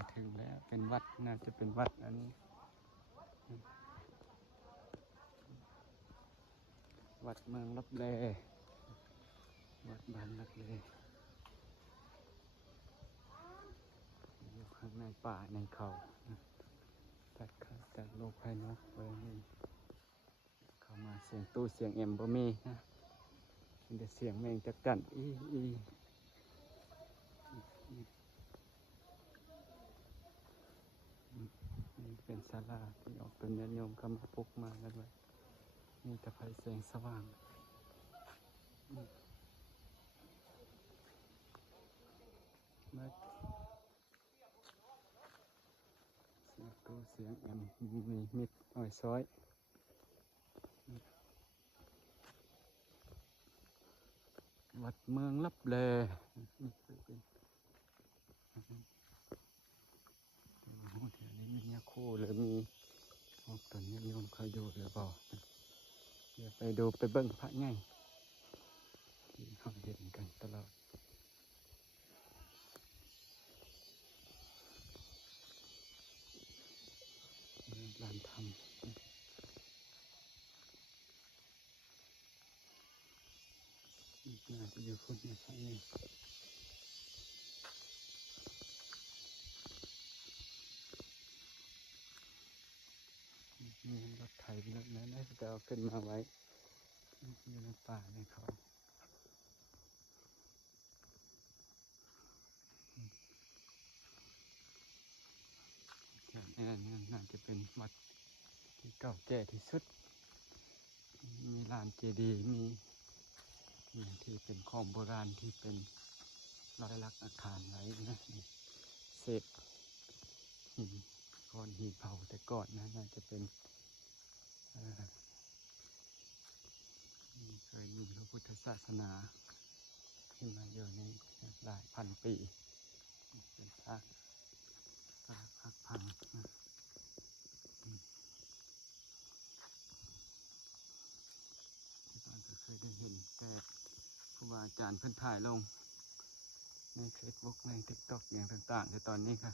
มาถึงแล้วเป็นวัดน่าจะเป็นวัดอันนี้วัดเมืองลับแลวัดบ้านลับแลอยู่ข้างในป่าในเขาตัดขาดจากโลกภายนอกไปนี่เข้ามาเสียงตู้เสียงเอ็มบ่มีนะมีแต่เสียงแมงจักจั่นนี่เป็นศาลาที่ออกเป็นญาติโยมเข้ามาปลุกมาแล้วด้วยมีแต่ไฟแสงสว่างมาเสียงตู้เสียงเอ็มมีมิดอ้อยซอยวัดเมืองลับแลนี่คือเป็นโอ้แถวนี้มีเนี่ยโคหรือมีตอนนี้โยมเขาอยู่หรือเปล่าเดี๋ยวไปดูไปเบิ้งพระไงที่เขาเห็นกันตลอดลานธรรมน่าจะอยู่คนในพระไงมีรถไถรถนั้นได้จะเอาขึ้นมาไว้อยู่ในป่าในเขานี่น่าจะเป็นวัดที่เก่าแก่ที่สุดมีลานเจดีย์มีที่เป็นของโบราณที่เป็นรอยลักษณ์อาคารไว้นะเศษหินก้อนหินเผาแต่ก่อนนะน่าจะเป็นเคยมีพระพุทธศาสนาที่มาอยู่ในหลายพันปีเป็นซากพักพังนะที่ก่อนก็เคยได้เห็นแต่ครูบาอาจารย์เพิ่นถ่ายลงในเฟซบุ๊กในทิกต็อกอย่างต่างๆในตอนนี้ค่ะ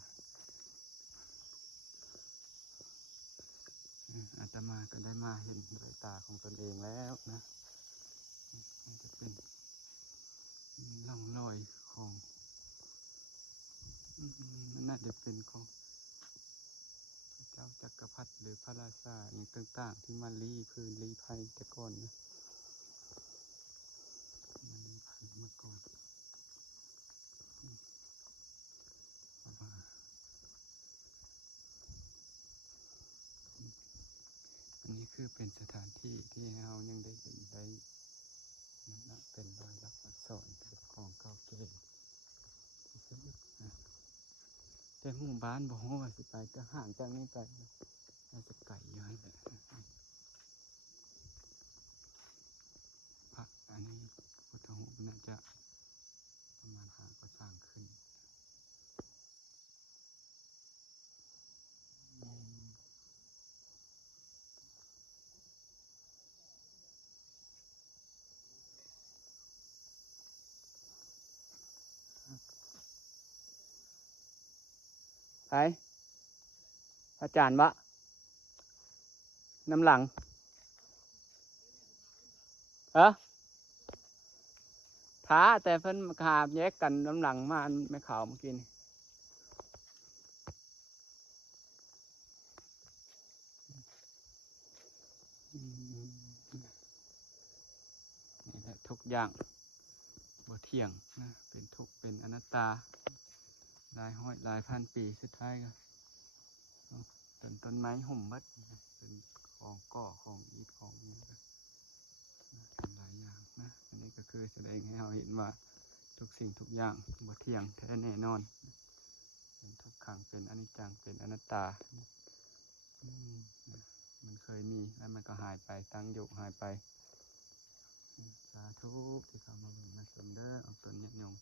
อาตมาก็ได้มาเห็นด้วยตาของตนเองแล้วนะมันจะเป็นร่องรอยของมันน่าจะเป็นของพระเจ้าจักรพรรดิหรือพระราชาอย่างต่างๆที่มาลี้พื้นลี้ภัยแต่ก่อนนะมันลี้ภัยมาก่อนอันนี้คือเป็นสถานที่ที่เรายังได้เห็นได้มันเป็นรอยลักษณ์อักษรเป็นของเก่าแก่ที่สุดนะแต่หมู่บ้านบอกว่าสิไปก็ห่างจากนี้ไปน่าจะไกลเยอะเลยพระอันนี้พุทธหูน่าจะประมาณหาก็สร้างขึ้นไปอาจารย์วะน้ำหลังท้าแต่เพิ่นขาแยกกันน้ำหลังมาไม่ข่าวเมื่อกี้นี่นี่แหละทุกอย่างบ่เที่ยงนะเป็นทุกเป็นอนัตตาหลายห้อยหลายพันปีสุดท้ายก็ต้นไม้ห่มบัดเป็นของก่อของอิฐของนี้เป็นหลายอย่างนะอันนี้ก็คือแสดงให้เราเห็นว่าทุกสิ่งทุกอย่างบ่เที่ยงแท้แน่นอนเป็นทุกขังเป็นอนิจจังเป็นอนัตตามันเคยมีแล้วมันก็หายไปตั้งอยู่หายไปสาธุที่เข้ามาชมเด้อเอาตนญาติโยม